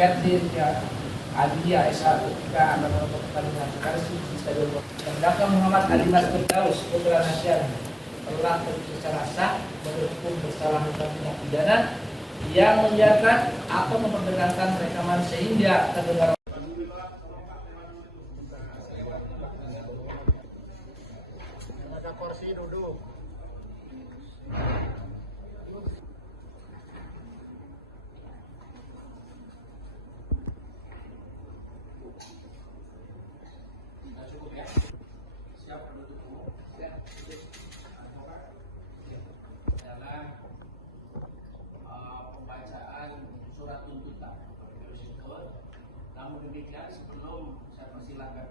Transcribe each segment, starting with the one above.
Perdir ya Adia S1 ketika akan melakukan pertandingan Persib di Stadion terdakwa Muhammad Adimas Firdaus putra Nasyari telah terbukti secara sah berhukum bersalah tentang tindak pidana yang membiarkan atau memperdengarkan rekaman sehingga terdengar. Ada kursi duduk. Pembacaan surat tuntutan namun demikian sebelum saya persilahkan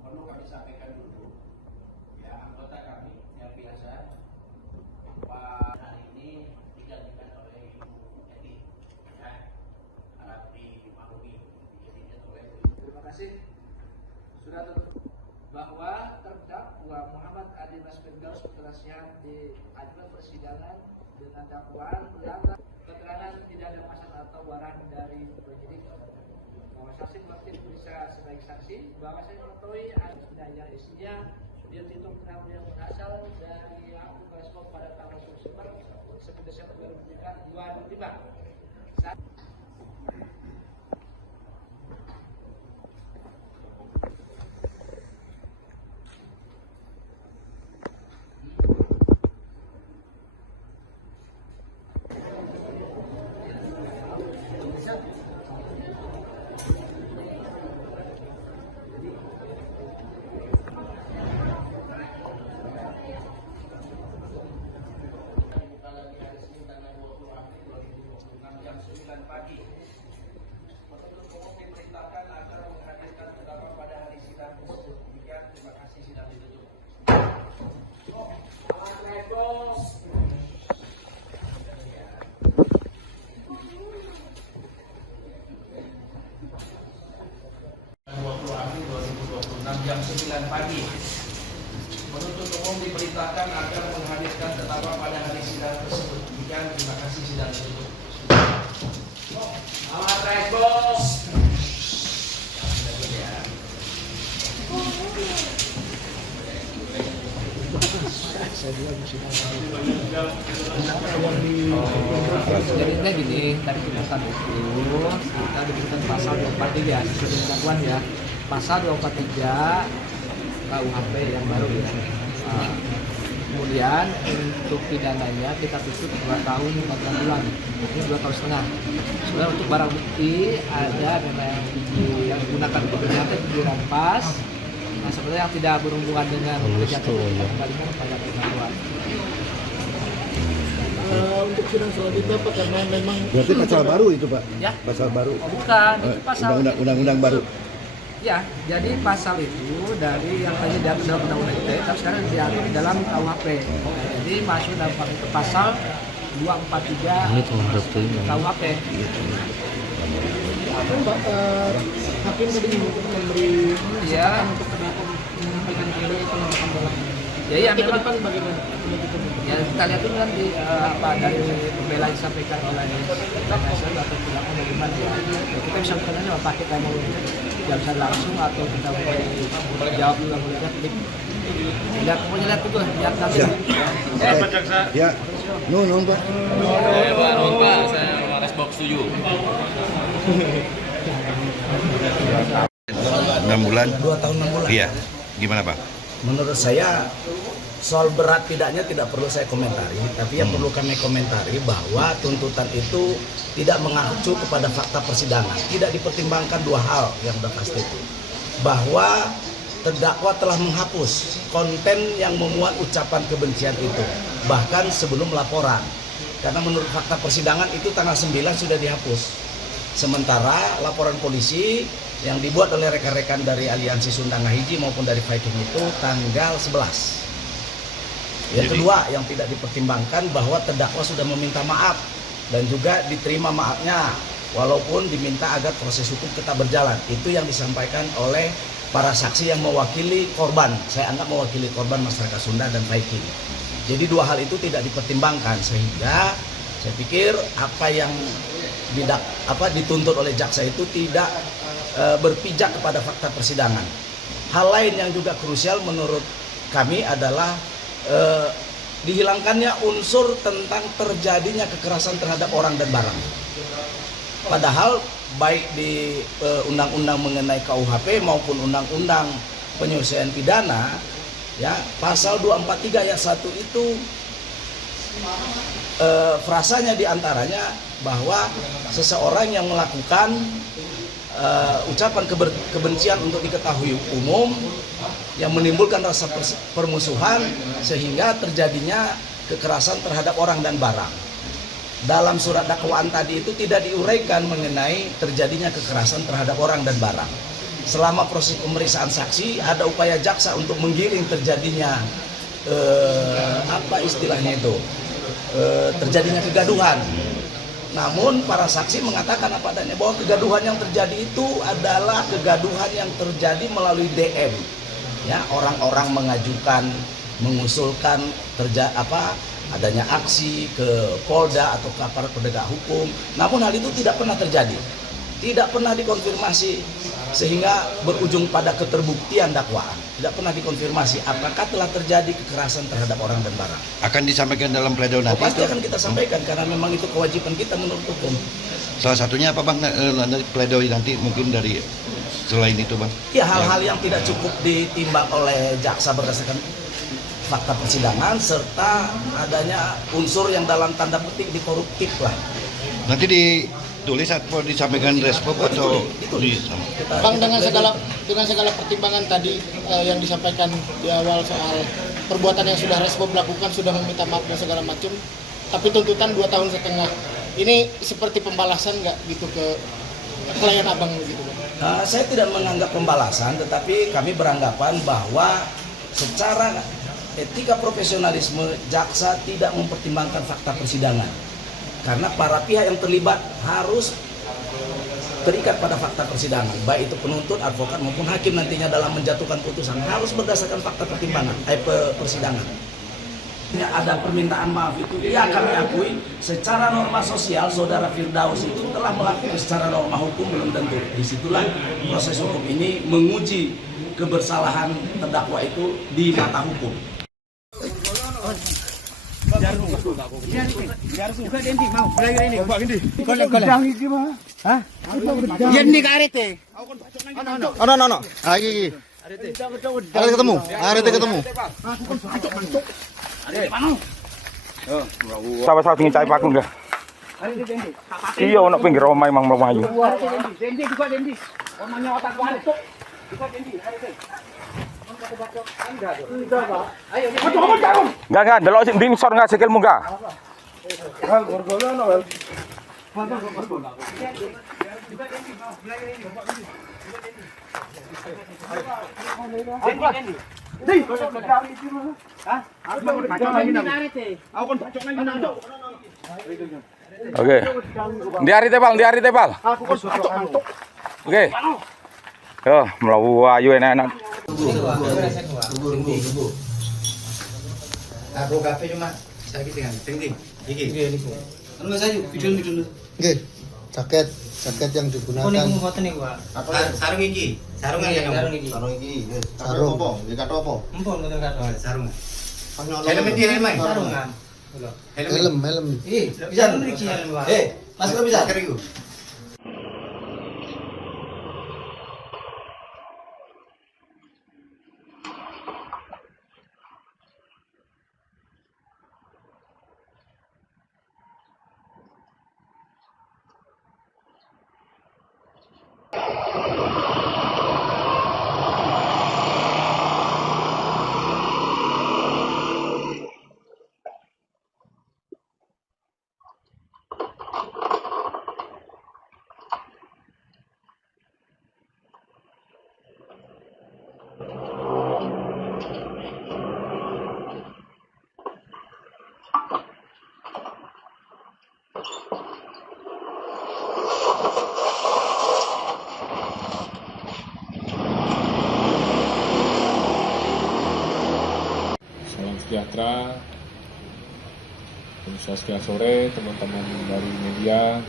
perlu kami sampaikan dulu ya anggota kami yang biasa Pak hari ini digantikan oleh Ibu Edi ya harap dimaklumi izinnya oleh terima kasih sudah bahwa terdakwa Muhammad Adimas Firdaus putra Nasyari diajukan persidangan dengan dakwaan melanggar keterangan tidak ada pasal atau barang dari penyidik bahwa saksi mewakili bisa sebagai saksi bahwa saya mengetahui ada sebenarnya isinya dia hitung pengakuan yang berasal dari akun Facebook pada tanggal 10 Desember 2005. Pagi. Penuntut umum diperintahkan agar menghadirkan terdakwa pada hari sidang tersebut. Demikian, terima kasih sidang ditutup. Jam 9 pagi. Penuntut umum diperintahkan agar menghadirkan terdakwa pada hari sidang tersebut. Demikian, terima kasih sidang ditutup. Selamat naik bos. Jadinya gini, tadi putusan itu kita diberikan pasal 243 sesuai dengan dakwaan ya. Pasal 243 KUHP yang baru ya. Kemudian untuk pidananya kita tutup 2 tahun 4 bulan, ini 2 tahun setengah. Sebenarnya untuk barang bukti ada yang digunakan untuk kejahatan itu dirampas. Nah sebenarnya yang tidak berhubungan dengan kejahatan kita kembalikan kepada terdakwa. Untuk sidang selanjutnya Pak karena memang berarti pasal baru itu Pak? Ya? Pasal baru? Oh, bukan, itu pasal undang-undang baru? Ya, jadi pasal itu dari yang tadi diatur dalam undang-undang ITE, tapi sekarang diatur di dalam KUHP. Jadi masuk dalam pasal 243 KUHP. Pak hakim tadi memberi Ya, untuk terdakwa menyampaikan kembali penolakan dalam. ya Tapi ke memang. depan bagaimana? Ya kita lihat dulu nanti dari pembela yang disampaikan oleh penasihat atau terdakwa bagaimana ya. Kita bisa bertanya apa kita mau jawab langsung atau kita mau jawab dulu boleh klik. Lihat pokoknya lihat dulu lihat nanti. Pak Jaksa. Ya. Nun Pak. Pak, saya respons setuju. 6 bulan? 2 tahun 6 bulan. Iya. Gimana Pak? Menurut saya soal berat tidaknya tidak perlu saya komentari, tapi yang perlu kami komentari bahwa tuntutan itu tidak mengacu kepada fakta persidangan, tidak dipertimbangkan 2 hal yang sudah pasti itu. Bahwa terdakwa telah menghapus konten yang memuat ucapan kebencian itu, bahkan sebelum laporan. Karena menurut fakta persidangan itu tanggal 9 sudah dihapus. Sementara laporan polisi yang dibuat oleh rekan-rekan dari Aliansi Sunda Ngahiji maupun dari Viking itu tanggal 11. Yang kedua yang tidak dipertimbangkan bahwa terdakwa sudah meminta maaf dan juga diterima maafnya walaupun diminta agar proses hukum tetap berjalan. Itu yang disampaikan oleh para saksi yang mewakili korban. Saya anggap mewakili korban masyarakat Sunda dan Viking. Jadi 2 hal itu tidak dipertimbangkan sehingga saya pikir apa yang dituntut oleh jaksa itu tidak berpijak kepada fakta persidangan. Hal lain yang juga krusial menurut kami adalah dihilangkannya unsur tentang terjadinya kekerasan terhadap orang dan barang. Padahal baik di undang-undang mengenai KUHP maupun undang-undang penyelesaian pidana, ya, pasal 243 ayat 1 itu frasanya diantaranya bahwa seseorang yang melakukan ucapan kebencian untuk diketahui umum yang menimbulkan rasa permusuhan sehingga terjadinya kekerasan terhadap orang dan barang. Dalam surat dakwaan tadi itu tidak diuraikan mengenai terjadinya kekerasan terhadap orang dan barang. Selama proses pemeriksaan saksi ada upaya jaksa untuk menggiring terjadinya terjadinya kegaduhan. Namun para saksi mengatakan apa adanya bahwa kegaduhan yang terjadi itu adalah kegaduhan yang terjadi melalui DM. Ya, orang-orang mengusulkan adanya aksi ke Polda atau ke aparat penegak hukum. Namun hal itu tidak pernah terjadi. Tidak pernah dikonfirmasi sehingga berujung pada keterbuktian dakwaan. Tidak pernah dikonfirmasi apakah telah terjadi kekerasan terhadap orang dan barang. Akan disampaikan dalam pledoi nanti? Pasti akan kita sampaikan karena memang itu kewajiban kita menurut hukum. Salah satunya apa Bang, pledoi nanti mungkin dari selain itu Bang? Ya, hal-hal yang tidak cukup ditimbang oleh jaksa berdasarkan fakta persidangan serta adanya unsur yang dalam tanda petik dikoruptif lah. Nanti ditulis atau disampaikan respon atau ditulis. Bang, dengan segala pertimbangan tadi yang disampaikan di awal soal perbuatan yang sudah respon lakukan, sudah meminta maaf dan segala macam, tapi tuntutan 2,5 tahun. Ini seperti pembalasan nggak gitu ke klien abang gitu Bang? Saya tidak menganggap pembalasan, tetapi kami beranggapan bahwa secara etika profesionalisme jaksa tidak mempertimbangkan fakta persidangan. Karena para pihak yang terlibat harus terikat pada fakta persidangan, baik itu penuntut, advokat maupun hakim nantinya dalam menjatuhkan putusan harus berdasarkan fakta persidangan. Ada permintaan maaf itu, ya kami akui secara norma sosial saudara Firdaus itu telah melakukan, secara norma hukum belum tentu. Disitulah proses hukum ini menguji kebersalahan terdakwa itu di mata hukum. Jadi karete. Ano. Iki. Arete ketemu. Sama-sama pingin cari paku enggak? Iya, ono pinggir omah emang melayu. Enggak, delok sing ndi sor ngasih ilmu enggak? Oke. Di hari tebal. Oke. Yo, melawu ayu enak-enak. Aku kafe cuma sakit dengan tinggi. Iki. Anu saja video. Nggih. Jaket yang digunakan. Sarung iki. Sarungan ya kamu. Sarung iki. Sarung apa? Ya kato apa? Empun betul kato sarungan. Helm iki helm. Sarungan. Helm. Bisa iki helm. Mas bisa keriku. Salam sejahtera, pemirsa sekalian sore, teman-teman dari media.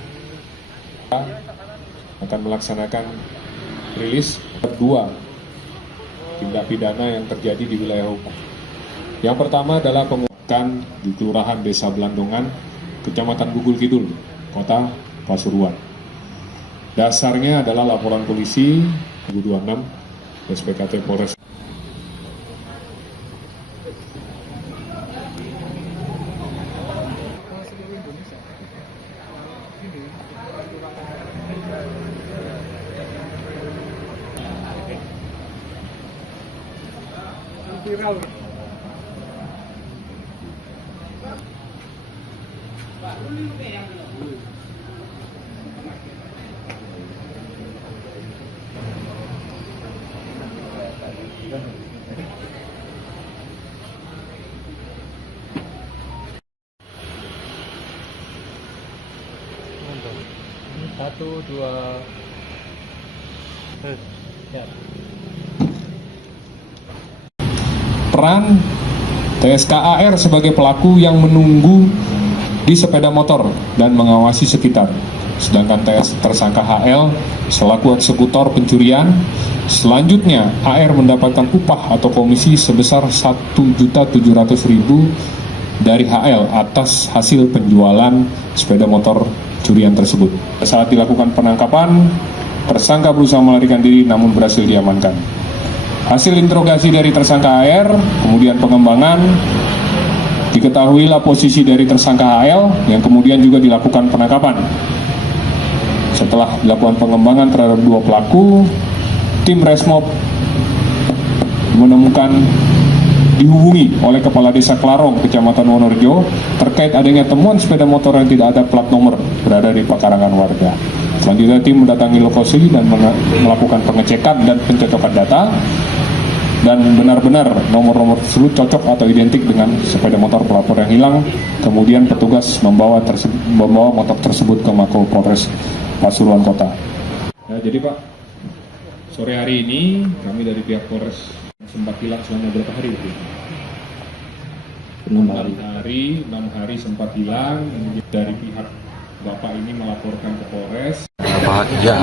akan melaksanakan rilis kedua tindak pidana yang terjadi di wilayah hukum. Yang pertama adalah penguatan di Kelurahan Desa Belandongan, Kecamatan Bugul Kidul, Kota Pasuruan. Dasarnya adalah laporan polisi 2026 SPKT Polres. Satu, dua. Peran TSKAR sebagai pelaku yang menunggu di sepeda motor dan mengawasi sekitar. Sedangkan tersangka HL selaku eksekutor pencurian. Selanjutnya AR mendapatkan upah atau komisi sebesar 1.700.000 dari HL atas hasil penjualan sepeda motor curian tersebut. Saat dilakukan penangkapan, tersangka berusaha melarikan diri namun berhasil diamankan. Hasil interogasi dari tersangka AR, kemudian pengembangan, diketahuilah posisi dari tersangka HL yang kemudian juga dilakukan penangkapan. Setelah dilakukan pengembangan terhadap dua pelaku, tim Resmob menemukan dihubungi oleh Kepala Desa Klarong, Kecamatan Wonorejo, terkait adanya temuan sepeda motor yang tidak ada plat nomor berada di pekarangan warga. Selanjutnya tim mendatangi lokasi dan melakukan pengecekan dan pencocokan data, dan benar-benar nomor-nomor tersebut cocok atau identik dengan sepeda motor pelapor yang hilang. Kemudian petugas membawa motor tersebut ke Mako Polres Pasuruan Kota. Nah, jadi Pak, sore hari ini kami dari pihak Polres sempat hilang selama berapa hari? 6 hari sempat hilang. Dari pihak Bapak ini melaporkan ke Polres. Bahagia,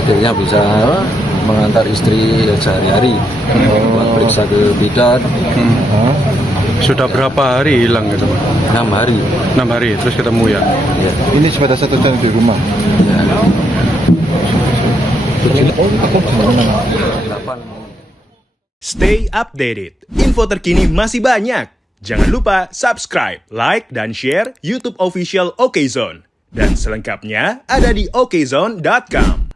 akhirnya bisa mengantar istri sehari-hari buat periksa ke bidan. Sudah berapa hari hilang gitu? 6 hari. 6 hari terus ketemu ya? Ya. Ini sepeda satu-satunya di rumah? Ya. Stay updated. Info terkini masih banyak. Jangan lupa subscribe, like, dan share YouTube official OKZone. Dan selengkapnya ada di okezone.com.